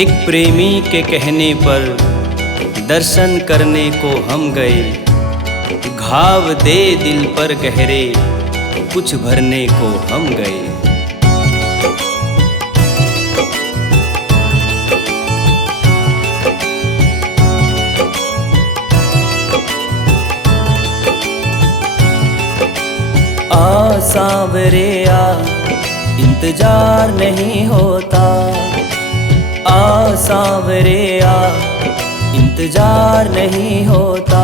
एक प्रेमी के कहने पर दर्शन करने को हम गए। घाव दे दिल पर गहरे कुछ भरने को हम गए। आ सांवरे आ, इंतजार नहीं होता। आ सांवरे आ, इंतजार नहीं होता।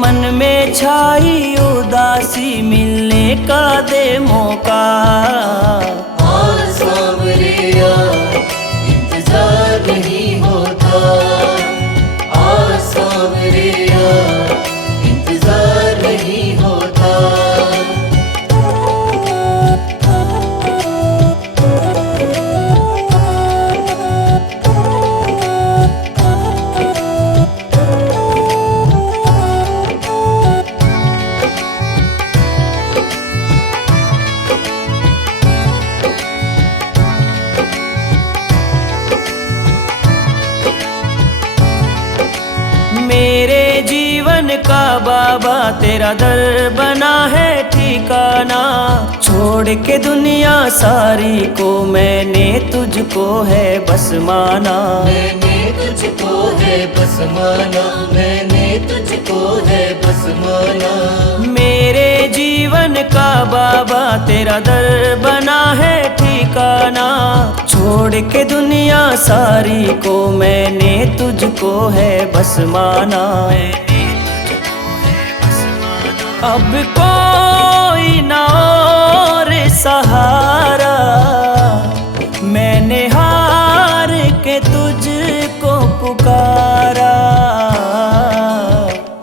मन में छाई उदासी मिलने का दे मौका। आ सांवरे आ, इंतजार नहीं होता। आ सांवरे आ, इंतजार नहीं होता। मेरे जीवन का बाबा तेरा दर बना है ठिकाना। छोड़ के दुनिया सारी को मैंने तुझको है बस माना। मैंने तुझको है बस माना। मैंने तुझको है बस माना। मेरे जीवन का बाबा तेरा दर बना है ठिकाना। छोड़ के दुनिया सारी को मैंने तुझको है बस माना। अब कोई ना और सहारा, मैंने हार के तुझको पुकारा।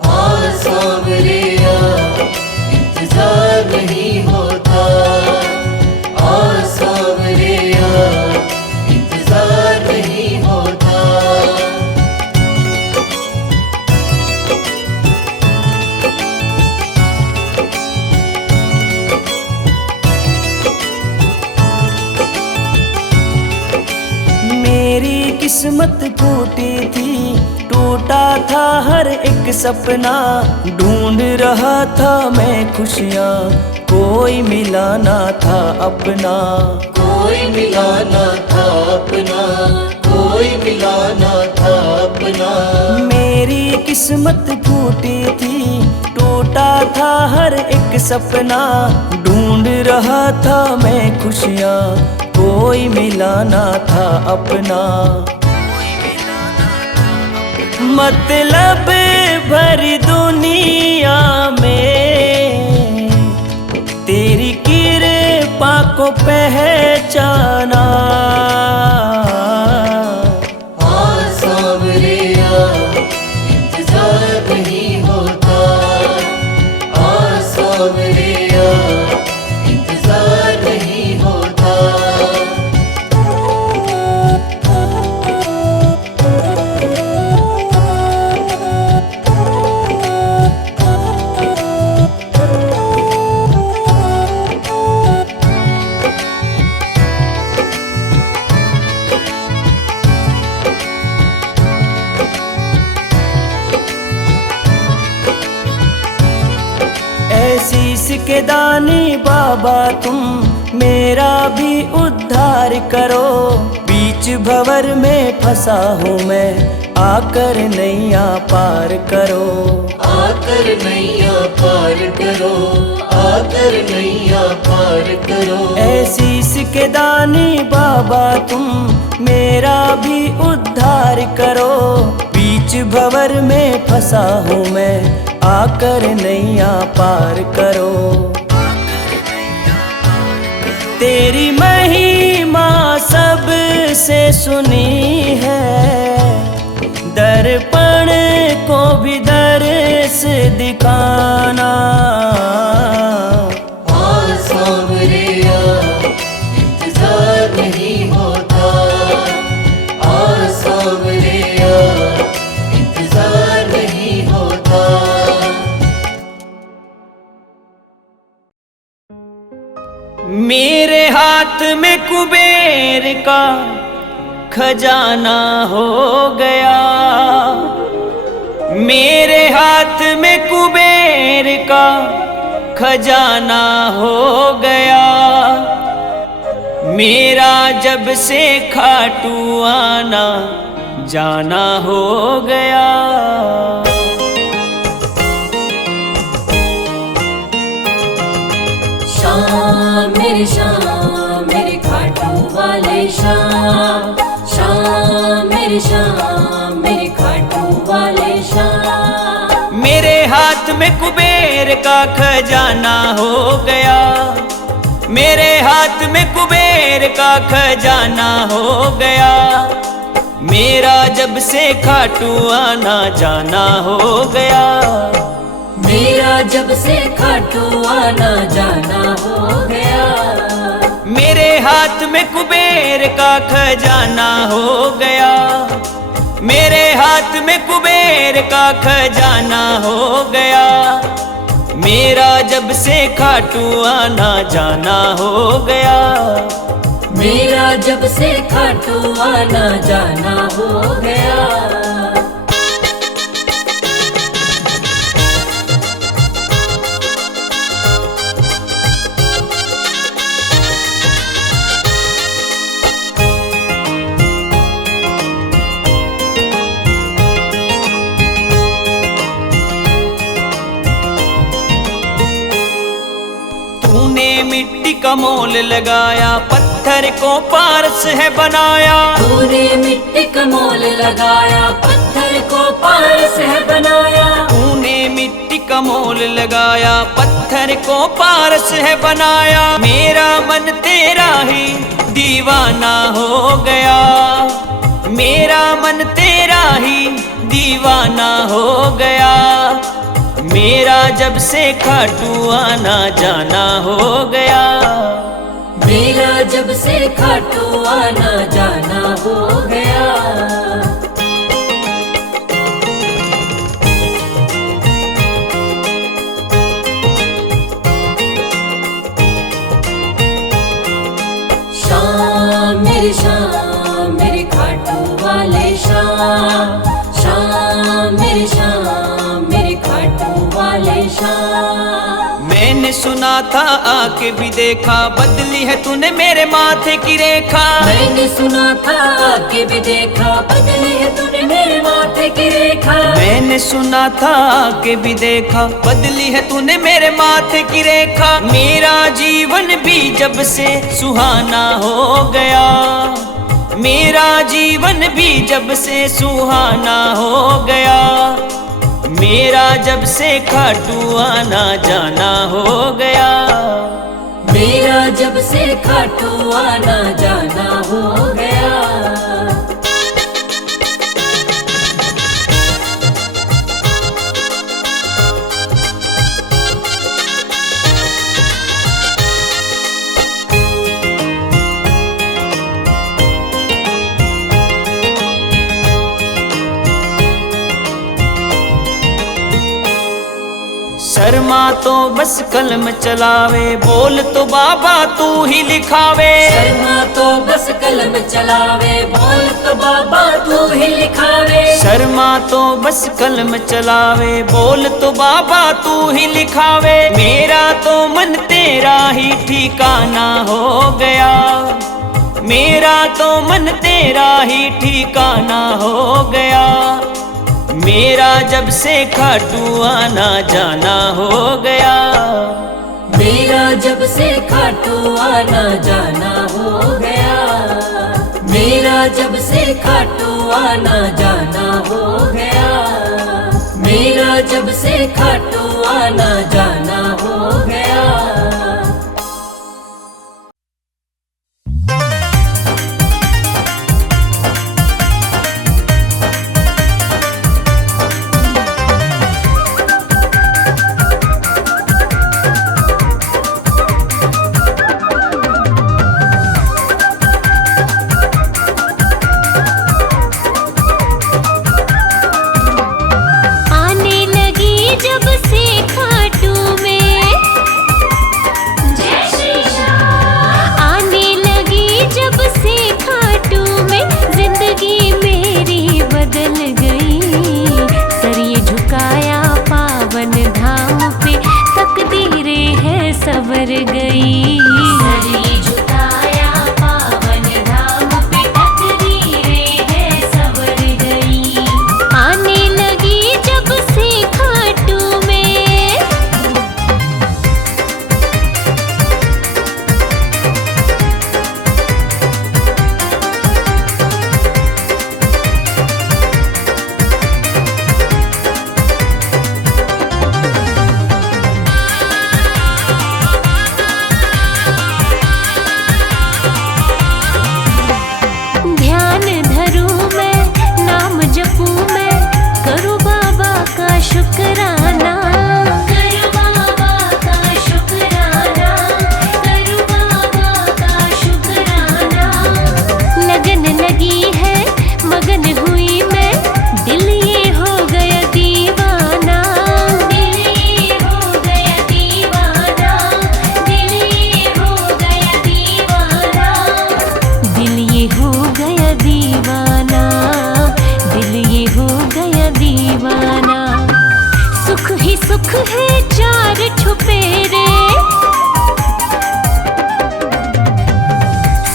आ सांवरे आ, इंतजार नहीं होता। आ सांवरे आ, इंतजार नहीं होता। मेरी किस्मत फूटी थी, टूटा था हर एक सपना। ढूंढ रहा था मैं खुशियाँ, कोई मिला ना था अपना। कोई मिलाना था अपना। कोई मिलाना था अपना। मेरी किस्मत फूटी थी, टूटा था हर एक सपना। ढूंढ रहा था मैं खुशियाँ, कोई मिला ना था अपना। मतलब भरी दुनिया में तेरी कृपा को पहचाना। आ सांवरे आ, इंतजार नहीं होता। आ सांवरे आ, इंतजार नहीं होता। शीश के दानी बाबा तुम मेरा भी उद्धार करो। बीच भंवर में फंसा हूँ मैं, आकर नैया पार करो। आकर नैया पार करो। आकर नैया पार करो। शीश के दानी बाबा तुम मेरा भी उद्धार करो। बीच भंवर में फंसा हूँ मैं, आकर नैया पार करो। तेरी महिमा सबसे सुनी है, दर्पण को भी दर्श दिखाना। आ सांवरे आ, इंतजार नहीं होता। आ सांवरे आ, इंतजार नहीं होता। मेरे हाथ में कुबेर का खजाना हो गया। मेरे हाथ में कुबेर का खजाना हो गया। मेरा जब से खाटू आना जाना हो गया। शाम मेरे खाटू वाले शाम, शाम मेरे खाटू वाले शाम। मेरे हाथ में कुबेर का खजाना हो गया। मेरे हाथ में कुबेर का खजाना हो गया। मेरा जब से खाटू आना जाना हो गया। मेरा जब से खाटू आना जाना हो गया। मेरे हाथ में कुबेर का खजाना हो गया। मेरे हाथ में कुबेर का खजाना हो गया। मेरा जब से खाटू आना जाना हो गया। मेरा जब से खाटू आना जाना हो गया। तूने मिट्टी का मोल लगाया, पत्थर को पारस है बनाया। तूने मिट्टी का मोल लगाया, पत्थर को पारस है बनाया। तूने मिट्टी का मोल लगाया, पत्थर को पारस है बनाया। मेरा मन तेरा ही दीवाना हो गया। मेरा मन तेरा ही दीवाना हो गया। मेरा जब से खाटू आना जाना हो गया। मेरा जब से खाटू आना जाना हो गया। शाम मेरे खाटू वाले शाम, शाम मेरे खाटू वाले शाम। मैंने सुना था आके भी देखा, बदली है तूने मेरे माथे की रेखा। मैंने सुना था आके भी देखा, बदली है तूने मेरे माथे की रेखा। मैंने सुना था आके भी देखा, बदली है तूने मेरे माथे की रेखा। मेरा जीवन भी जब से सुहाना हो गया। मेरा जीवन भी जब से सुहाना हो गया। मेरा जब से खाटू आना जाना हो गया। मेरा जब से खाटू आना जाना हो गया। शर्मा तो बस कलम चलावे, बोल तो बाबा तू ही लिखावे। शर्मा तो बस कलम चलावे, बोल तो बाबा तू ही लिखावे। शर्मा तो बस कलम चलावे, बोल तो बाबा तू ही लिखावे। मेरा तो मन तेरा ही ठिकाना हो गया। मेरा तो मन तेरा ही ठिकाना हो गया। मेरा जब से खाटू आना जाना हो गया। मेरा जब से खाटू आना जाना हो गया। मेरा जब से खाटू आना जाना हो गया। मेरा जब से खाटू आना जाना हो गया। आने लगी जब से खाटू में सुख है चार छुपे रे,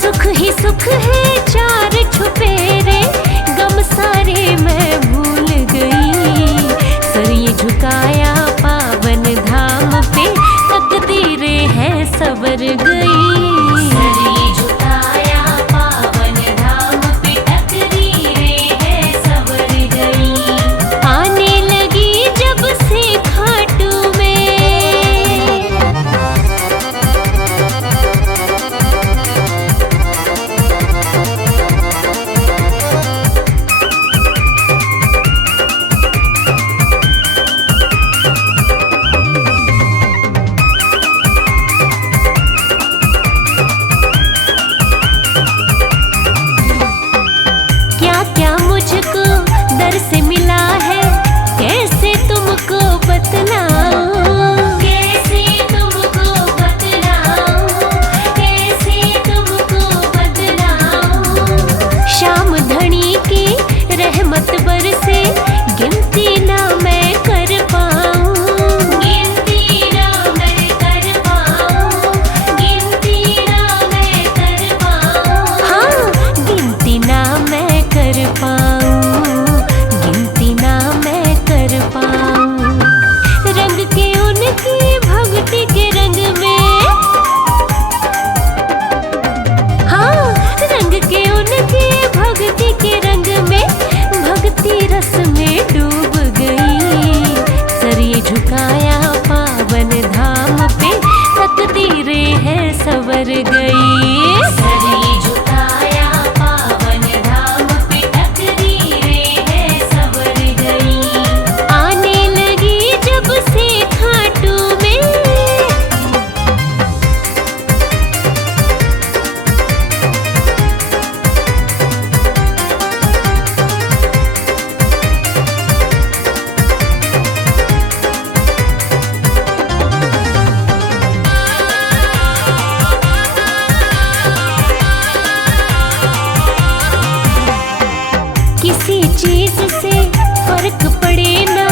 सुख ही सुख है चार छुपे रे, गम सारे मैं भूल गई। सर ये झुकाया पावन धाम पे, तकदीरें हैं सवर गई। सर ये झुकाया पावन धाम पे, तकदीरें हैं सवर गई। आने लगी जब से खाटू में, क्या क्या मुझको दर से मिला है, कैसे तुमको बतलाऊं, कैसे तुमको बतलाऊं, कैसे तुमको बतलाऊं। शाम धनी की रहमत बरसे, गिनती ना मैं कर पाऊं, गिनती ना मैं कर पाऊं, गिनती ना मैं कर पाऊं। हाँ, गिनती ना मैं कर पाऊं, गिनती ना मैं कर पाऊं। रंग के उनकी भक्ति के रंग में, हाँ, रंग के उनकी भक्ति के रंग में, भक्ति रस में डूब गई। सर ये झुकाया पावन धाम पे, तकदीरें हैं सवर गई। सर ये झुकाया पावन धाम पे, तकदीरें हैं सवर गई। आने लगी जब से खाटू में, किसी चीज से फर्क पड़े ना,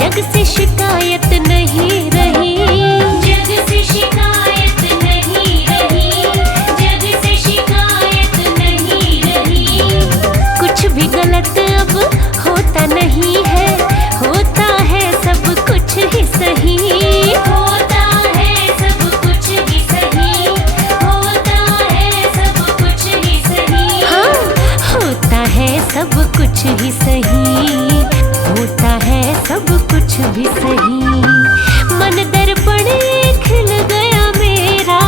जग से शिकायत नहीं रही, जग से शिकायत नहीं रही, जग से शिकायत नहीं रही। कुछ भी गलत अब होता नहीं है, होता है सब कुछ ही सही, होता है सब कुछ ही सही, होता है सब कुछ ही सही। हाँ, होता है सब कुछ ही सही, होता है सब कुछ भी सही। मन दर्पण खिल गया मेरा,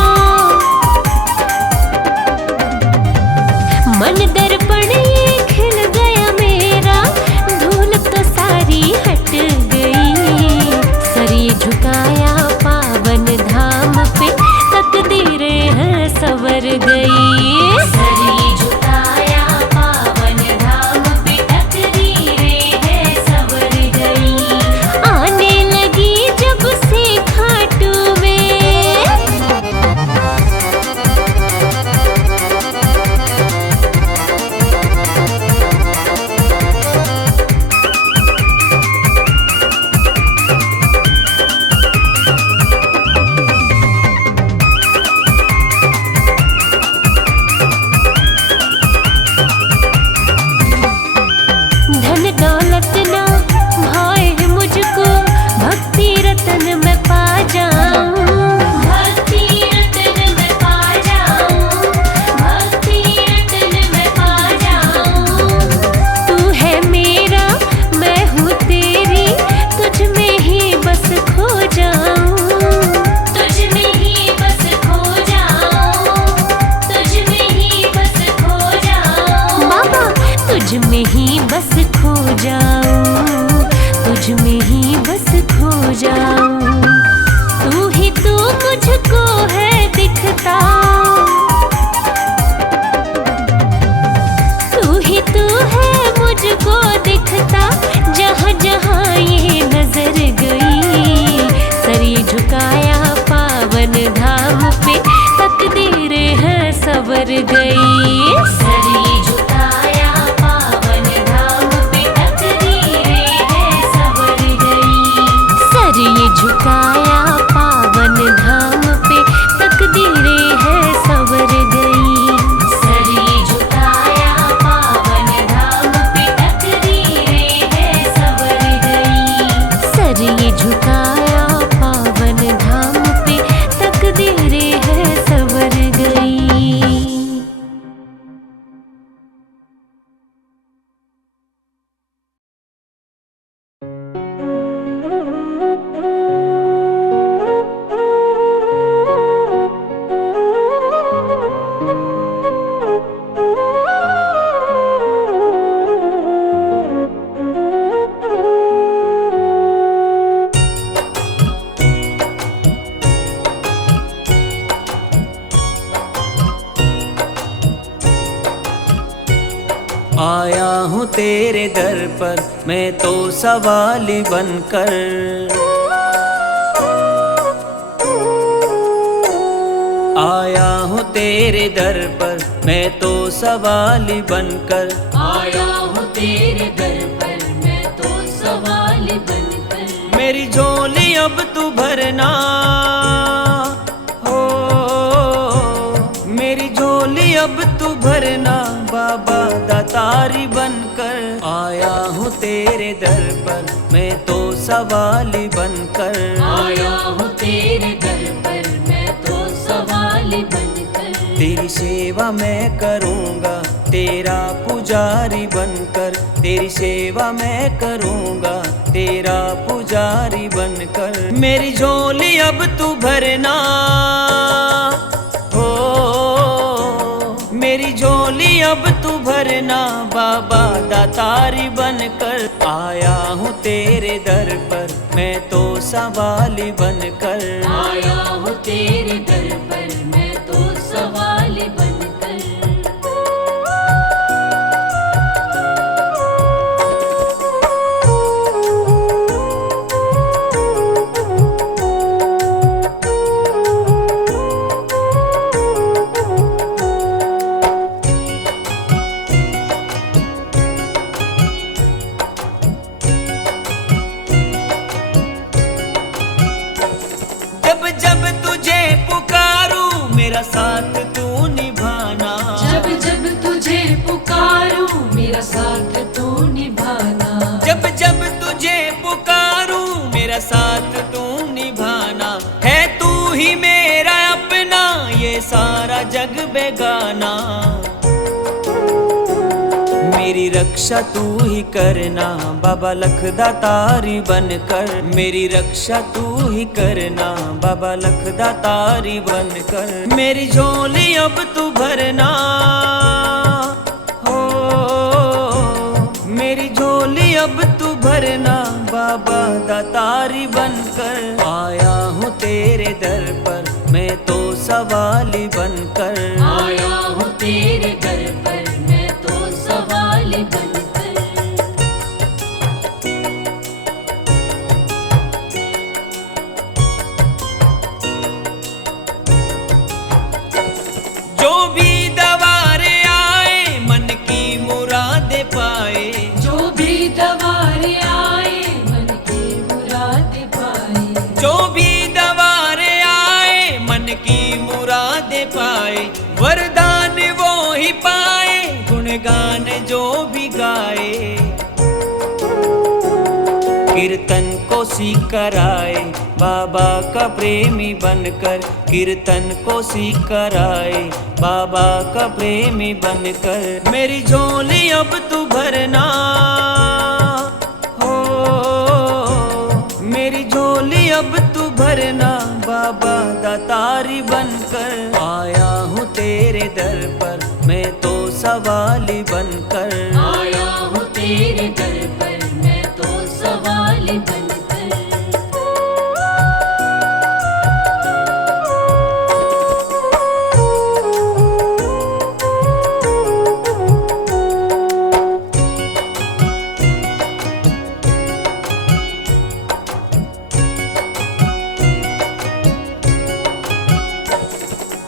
मन दर्पण खिल गया मेरा, धूल तो सारी हट गई। सर ये झुकाया पावन धाम पे, तकदीरें हैं सवर गई। सर ये झुकाया पावन धाम पे, तकदीरें हैं सवर गई। आने लगी जब से खाटू में, धन दौलत ना भाए मुझको, भक्ति रतन में पा जाऊं, भक्ति रतन में पा जाऊं, भक्ति रतन में पा जाऊं। तू है मेरा मैं हूँ तेरी, तुझ में ही बस खो जाऊं, तुझ में ही बस खो जाऊं, तुझ में ही बस खो जाऊं। बाबा तुझ में ही बस खो जाऊं, तुझ में ही बस खो जाऊं। तू ही तू मुझको है दिखता, तू ही तू है मुझको दिखता, जहाँ जहाँ ये नजर गई। सर ये झुकाया पावन धाम पे, तकदीरें हैं सवर गई। सर ये झुकाया पावन धाम पे, तकदीरें हैं सवर गई। सर ये आया हूँ तेरे दर पर मैं तो सवाली बनकर। आया हूँ तेरे दर पर मैं तो सवाली बनकर। आया हूँ तेरे दर पर मैं तो सवाली बनकर। मेरी झोली अब तू भरना हो, मेरी झोली अब तू भरना बाबा दातारी बनकर। आया हूँ तेरे दर पर मैं तो सवाली बनकर। आया हूँ तेरे दर पर मैं तो सवाली बनकर। तेरी सेवा मैं करूँगा तेरा पुजारी बनकर। तेरी सेवा मैं करूँगा तेरा पुजारी बनकर। मेरी झोली अब तू भरना हो, मेरी झोली अब तू भरना बाबा दातारी बनकर। आया हूँ तेरे दर पर मैं तो सवाली बनकर। आया हूँ तेरे दर पर मैं तो सवाली बनकर। जब जब तुझे पुकारूं मेरा साथ तू निभाना। जब जब तुझे पुकारूं मेरा साथ तू निभाना। जब जब तुझे पुकारूं मेरा साथ तू निभाना। है तू ही मेरा अपना ये सारा जग बेगाना। मेरी रक्षा तू ही करना बाबा लखदातारी बनकर। मेरी रक्षा तू ही करना बाबा लखदातारी बनकर। मेरी झोली अब तू भरना हो, मेरी झोली अब तू भरना बाबा दातारी बनकर। आया हूँ तेरे दर पर मैं तो सवाली बनकर। आया हूँ तेरे दर पर मैं तो सवाली बनकर। जो भी दवारे आए मन की मुरादे पाए। जो भी दवारे आए मन की मुराद पाए। जो भी दवारे आए मन की मुरादे पाए। वरदान वो ही पाए गुणगान जो भी गाए। कीर्तन को सीख कर आए बाबा का प्रेमी बनकर। कीर्तन को सीख कर आए बाबा का प्रेमी बनकर। मेरी झोली अब तू भरना हो, मेरी झोली अब तू भरना बाबा दातारी बनकर। आया हूँ तेरे दर पर मैं तो सवाली बनकर। आया हूँ तेरे दर पर मैं तो सवाली बनकर।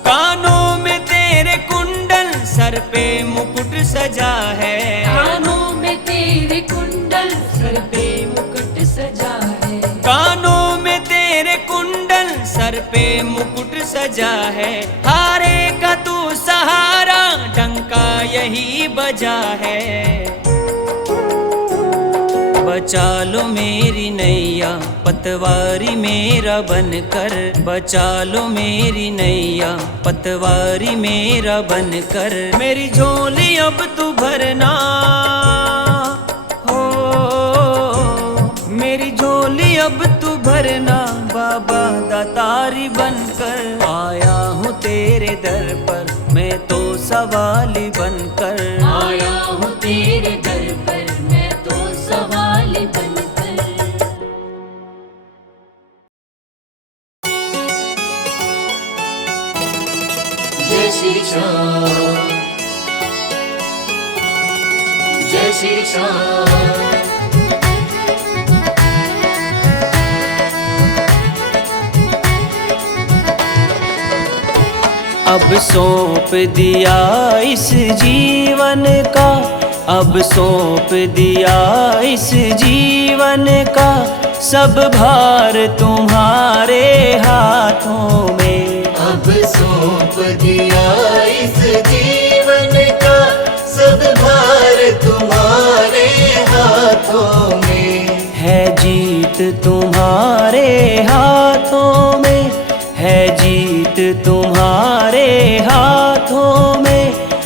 कानों में तेरे कुंडल सर पे मुकुट सजा है। कानों में तेरे कुंडल सर पे मुकुट सजा है। कानों में तेरे कुंडल सर पे मुकुट सजा है। हारे का तू सहारा डंका यही बजा है। बचा लो मेरी नैया पतवारी मेरा बनकर। बचा लो मेरी नैया पतवारी मेरा बनकर। मेरी झोली अब तू भरना हो, मेरी झोली अब तू भरना बाबा दातारी बनकर। आया हूँ तेरे दर पर मैं तो सवाली बनकर। आया हूँ तेरे दर पर मैं तो सवाली बनकर। जय श्री श्याम श्री श्याम। अब सौंप दिया इस जीवन का, अब सौंप दिया इस जीवन का, सब भार तुम्हारे हाथों में। अब सौंप दिया इस जीवन का, सब भार तुम्हारे हाथों में। है जीत तुम्हारे हाथों में, है जीत तुम्हारे हाथों में,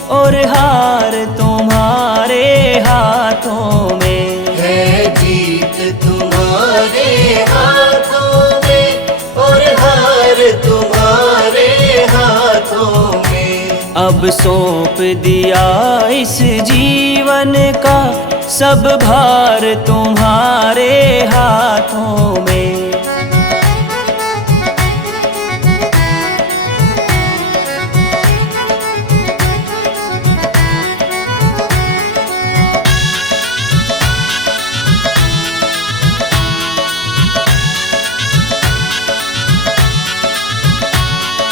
और हार तुम्हारे हाथों में। है जीत तुम्हारे हाथों में, और हार तुम्हारे हाथों में। अब सौंप दिया इस जीवन का, सब भार तुम्हारे हाथों में।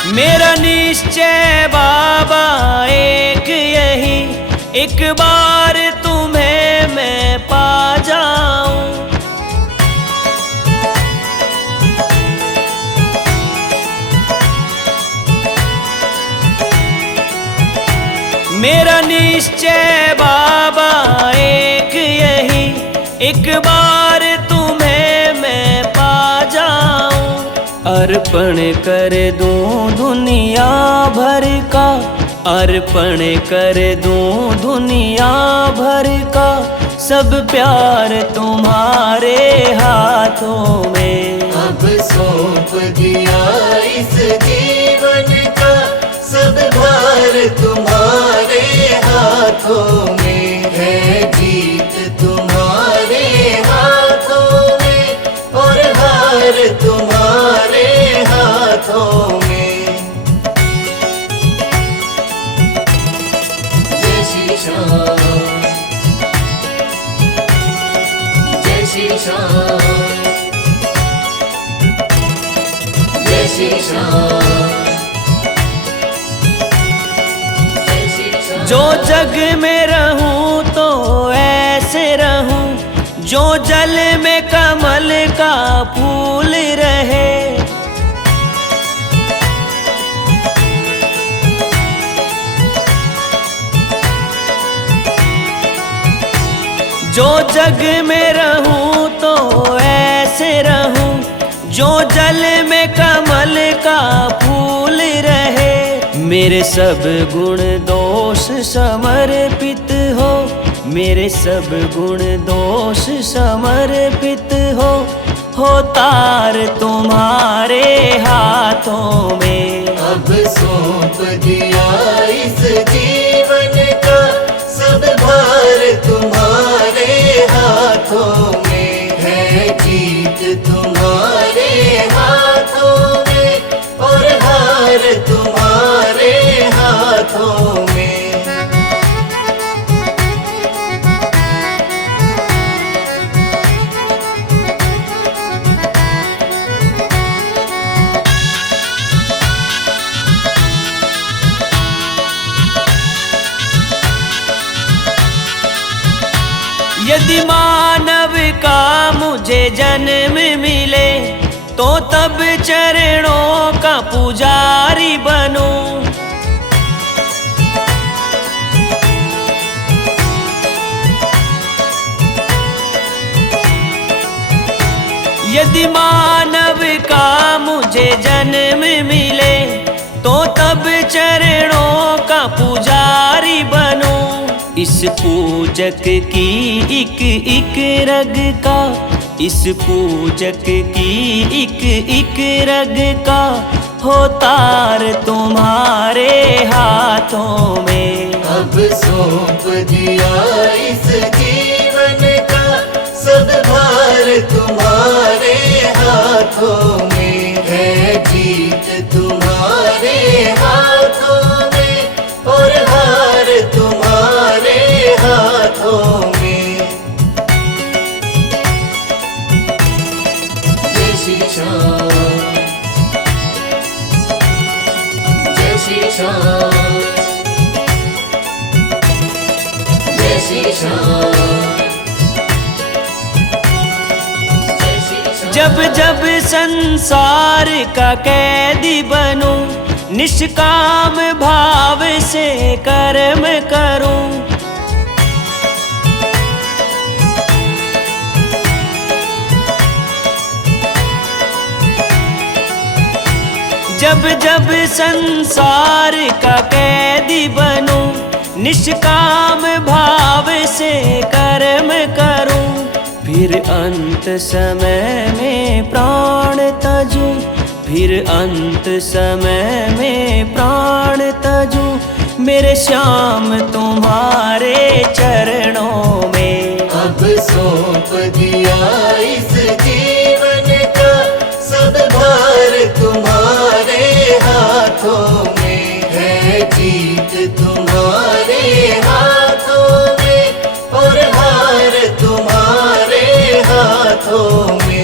मेरा निश्चय बाबा एक यही, एक बार तुम्हें मैं पा जाऊं। मेरा निश्चय बाबा एक यही, एक बार तुम्हें मैं पा जाऊं। अर्पण कर दूं दुनिया भर का, अर्पण कर दूं दुनिया भर का, सब प्यार तुम्हारे हाथों में। अब सौंप दिया इस जीवन का, सब भार तुम्हारे हाथों में। है जीत तुम्हारे हाथों में, और हार तुम्हारे हाथों में। जय श्री श्याम, जय श्री श्याम, जय श्री श्याम। जो जग में रहूं तो ऐसे रहूं, जो जल में कमल का फूल रहे। जो जग में रहूं तो ऐसे रहूं, जो जल में कमल का फूल रहे। मेरे सब गुण दोष समर्पित हो, मेरे सब गुण दोष समर्पित हो तार तुम्हारे हाथों में। अब सौंप दिया इस जीवन का, सब भार तुम्हारे हाथों में। है जीत तुम्हारे हाथों में, और हार तुम्हारे हाथों में। यदि मानव का मुझे जन्म मिले, तो तब चरणों का पुजारी बनूं। यदि मानव का मुझे जन्म मिले, तो तब चरणों का पुजारी बनूं। इस पूजक की एक एक रग का, इस पूजक की एक एक रग का, हो तार तुम्हारे हाथों में। अब सौंप दिया इस जीवन का, सब भार तुम्हारे हाथों में। है जीत तुम्हारे हाथों में, और हार तुम्हारे हाथों में। जय श्री श्याम। जब जब संसार का कैदी बनूं, निष्काम भाव से कर्म करूं। जब जब संसार का कैदी बनूं, निष्काम भाव से कर्म करूं। फिर अंत समय में प्राण तजूं, फिर अंत समय में प्राण तजूं। मेरे श्याम तुम्हारे चरणों में अब सौंप दिया इस जीवन का सब भार तुम्हारे हाथों में है। जीत तुम्हारे हाथों में और हार तुम्हारे हाथों में।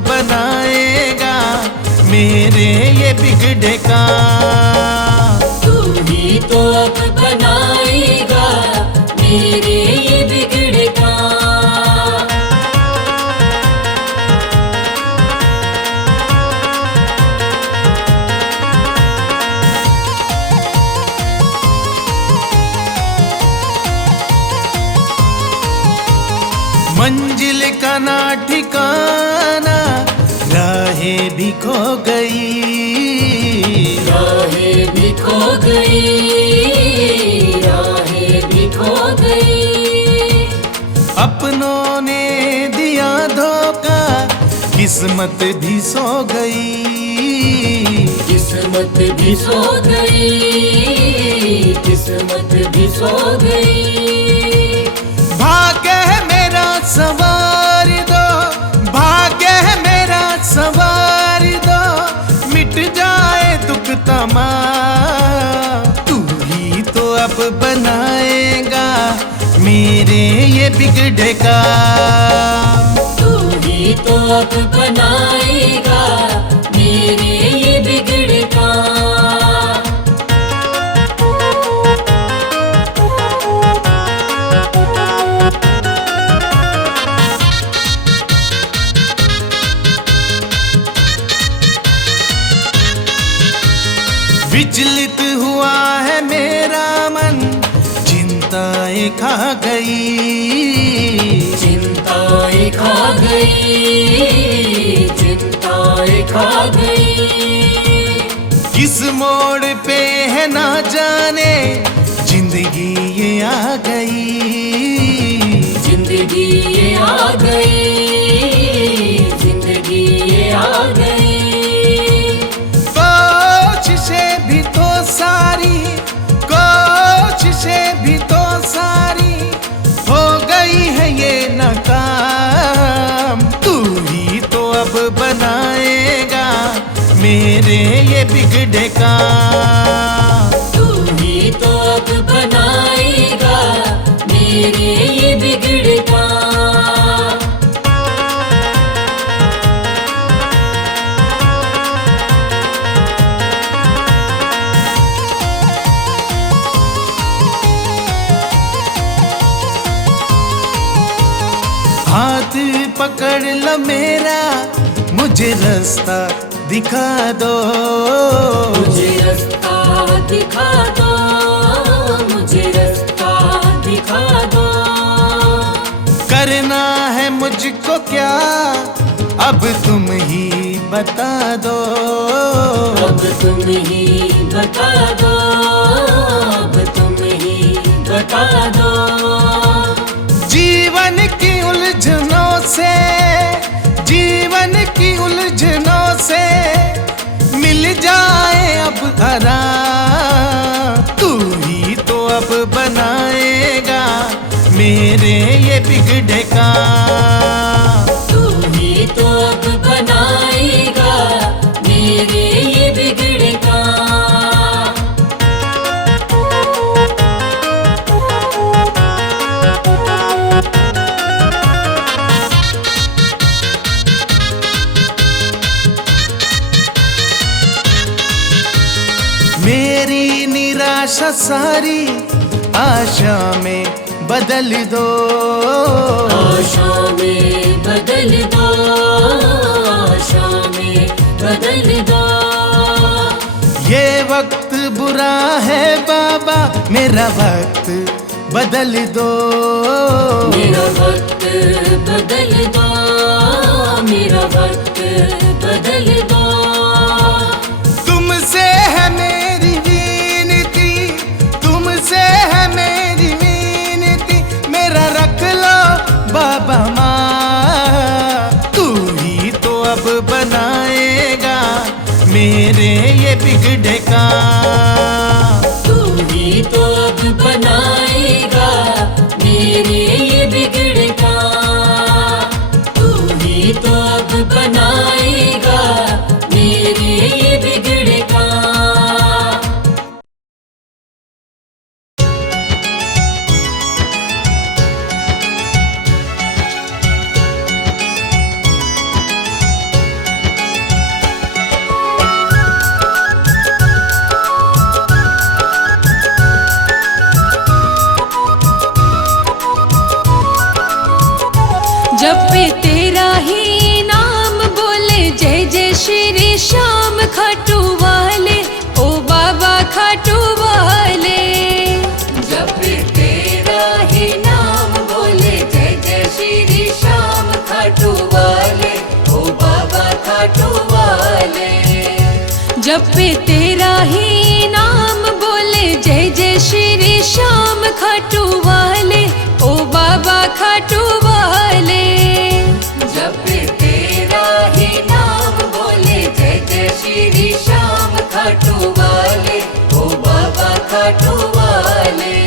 बनाएगा मेरे ये बिगड़े का। तू ही तो अब बनाएगा मेरे ये बिगड़े का। मंजिल का ना ठिकाना, राहें भी खो गई, राहें भी खो गई, राहें भी खो गई। अपनों ने दिया धोखा, किस्मत भी सो गई, किस्मत भी सो गई, किस्मत भी सो गई। भाग्य है मेरा सवार दो, भाग्य है मेरा सवार दो, मिट जाए दुख तमाम। तू ही तो अब बनाएगा मेरे ये बिगड़े का। तू ही तो अब बनाएगा मेरे ये बिगड़े का। विचलित हुआ है मेरा मन, चिंताएं खा गई, चिंताएं खा गई, चिंताएं खा गई। किस मोड़ पे है ना जाने जिंदगी ये आ गई, जिंदगी ये आ गई, जिंदगी ये आ गई। कोशिशें भी तो सारी, कोशिशें भी तो सारी हो गई है ये नाकाम। तू ही तो अब बनाएगा मेरे ये बिगड़े का। तू ही तो अब बनाएगा मेरे ये बिगड़े का। हाथ पकड़ लो मेरा, मुझे रास्ता दिखा दो, मुझे रास्ता दिखा दो, मुझे रास्ता दिखा दो। करना है मुझको क्या अब तुम ही बता दो, अब तुम ही बता दो, अब तुम ही बता दो। जीवन की उलझनों से जीवन मन की उलझनों से मिल जाए अब आराम। तू ही तो अब बनाएगा मेरे ये बिगड़े काम। तू ही तो अब बनाएगा मेरे ये बिगड़े काम। मेरी निराशा सारी आशा में बदल दो। आशा में बदल दो, आशा में बदल दो। ये वक्त बुरा है बाबा, मेरा वक्त बदल दो। मेरा वक्त बदल दो, मेरा वक्त बदल दो। तुमसे है मेरी विनती, तुमसे है मेरी विनती, मेरा रख लो बाबा माँ। तू ही तो अब बनाएगा मेरे ये बिगड़े काम। तू ही तो अब बनाएगा मेरे ये बिगड़े काम। तू ही तो अब बनाएगा मेरे ये बिगड़े काम। जब पे तेरा ही नाम बोले, जय जय श्री श्याम खाटू वाले, ओ बाबा खाटू वाले। जब तेरा ही नाम बोले, जय जय श्री श्याम खाटू वाले, ओ बाबा खाटू वाले। जब पे तेरा ही नाम बोले, जय जय श्री श्याम खाटू वाले, ओ बाबा खाटू वाले। जब तेरा ही नाम बोले, जय जय श्री श्याम खाटू वाले, ओ बाबा खाटू वाले।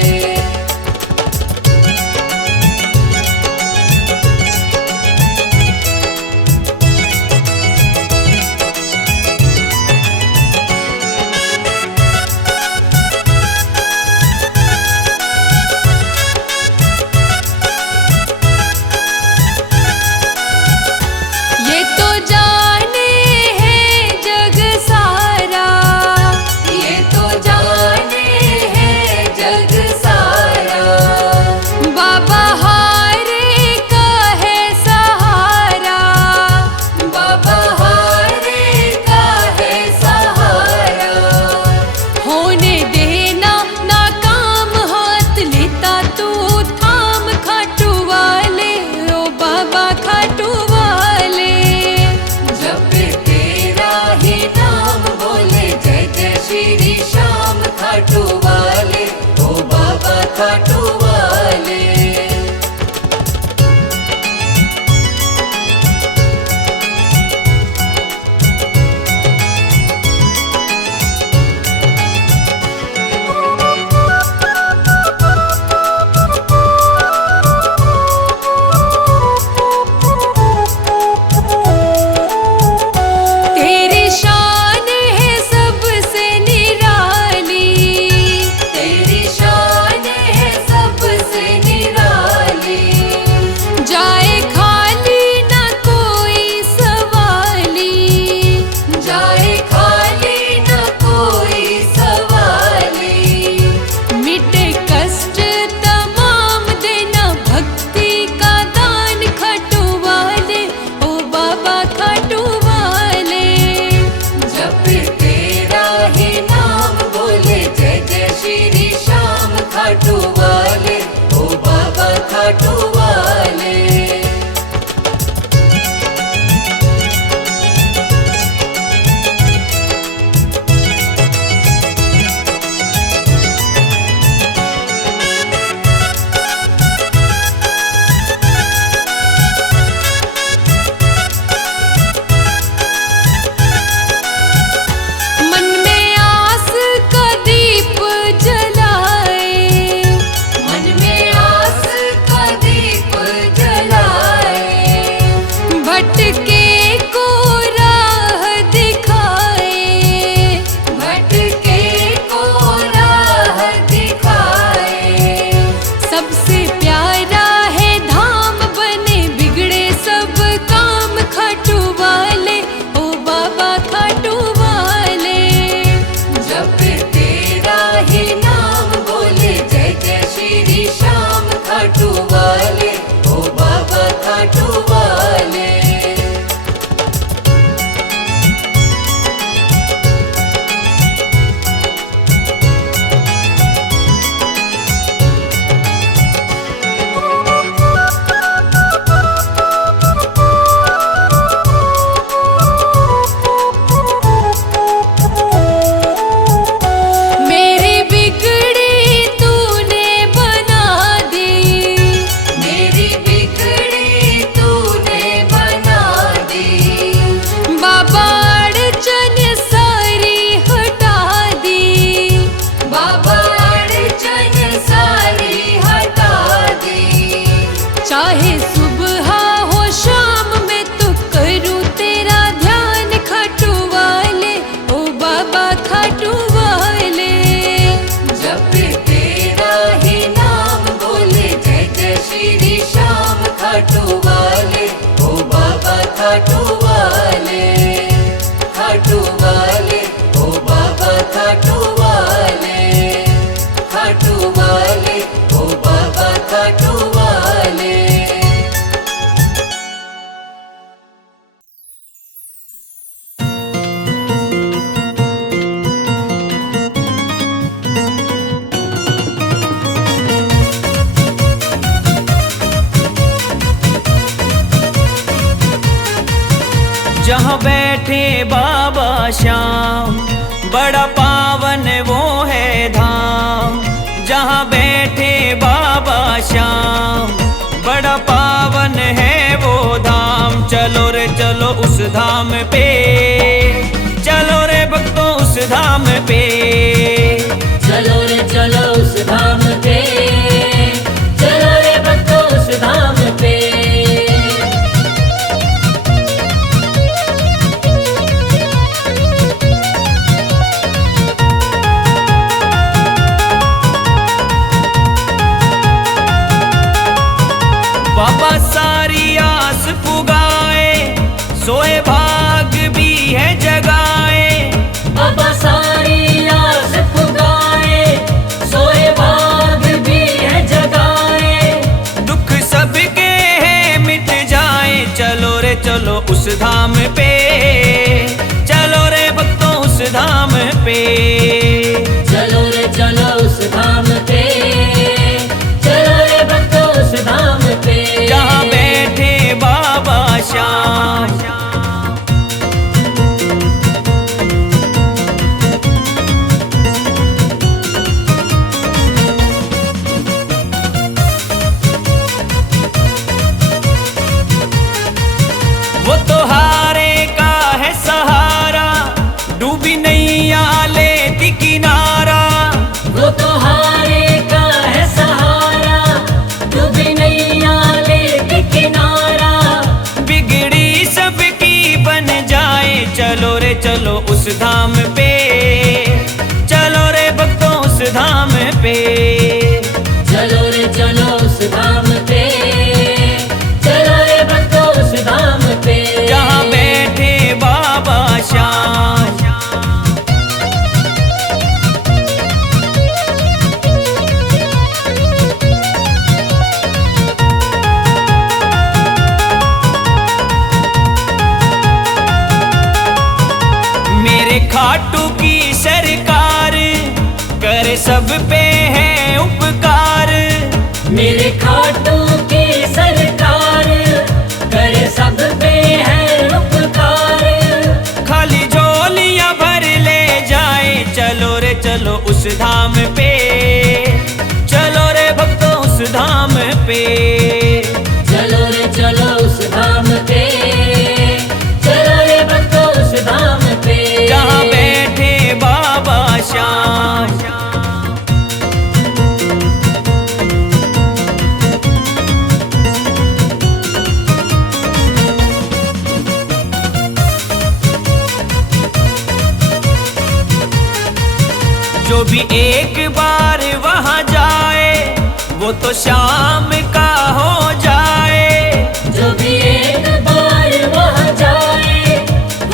जहाँ बैठे बाबा श्याम, बड़ा पावन वो है धाम। जहाँ बैठे बाबा श्याम, बड़ा पावन है वो धाम। चलो रे चलो उस धाम पे, चलो रे भक्तों उस धाम पे। चलो रे चलो उस धाम पे, चलो रे भक्तों उस धाम पे। बाबा सारी आस पुगाए, सोए भाग भी है जगाए। बाबा सारी आस पुगाए, सोए भाग भी है जगाए। दुख सबके हैं मिट जाए, चलो रे चलो उस धाम पे। चलो रे भक्तों उस धाम पे। चलो रे चलो उस धाम पे, चलो रे भक्तों उस धाम पे। जहाँ बैठे बाबा श्याम, वो तो हारे का है सहारा, डूबी नैया लेती किनारा। वो तो हारे का है सहारा, डूबी नैया लेके किनारा। बिगड़ी सबकी बन जाए, चलो रे चलो उस धाम पे। चलो रे भक्तों उस धाम पे। चलो रे चलो उस धाम पे, चलो रे भक्तों उस धाम पे। जहाँ बैठे बाबा श्याम, मेरे खाटू की सरकार करे सब पे है उपकार। मेरे खाटू की सरकार करे सब पे है उपकार। खाली झोलियां भर ले जाए, चलो रे चलो उस धाम पे। चलो रे भक्तों उस धाम पे। चलो रे चलो उस धाम पे, चलो रे भक्तों उस धाम पे। जहाँ बैठे बाबा श्याम, जो भी एक बार वहाँ जाए, वो तो शाम का हो जाए। जो भी एक बार वहाँ जाए,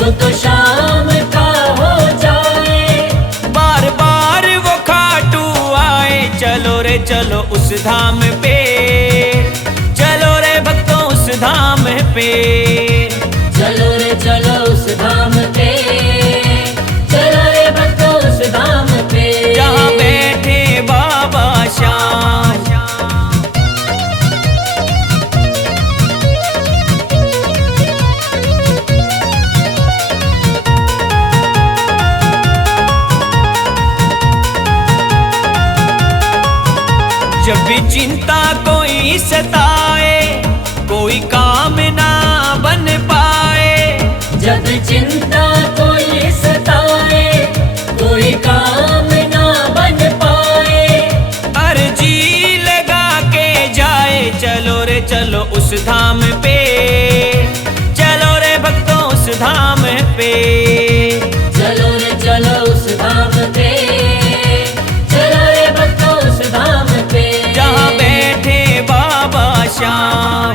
वो तो शाम का हो जाए। बार बार वो खाटू आए, चलो रे चलो उस धाम पे। चलो रे भक्तों उस धाम पे। चलो रे चलो उस धाम पे, चलो रे भक्तों उस धाम पे। जहाँ बैठे बाबा श्याम, जब भी चिंता कोई सताए, कोई काम ना बन पाए। जब चिंता कोई सताए, कोई काम ना बन पाए। अर्जी लगा के जाए, चलो रे चलो उस धाम पे। चलो रे भक्तों उस धाम पे। चलो रे चलो उस धाम पे, चलो रे भक्तों उस धाम पे। जहाँ बैठे बाबा श्याम,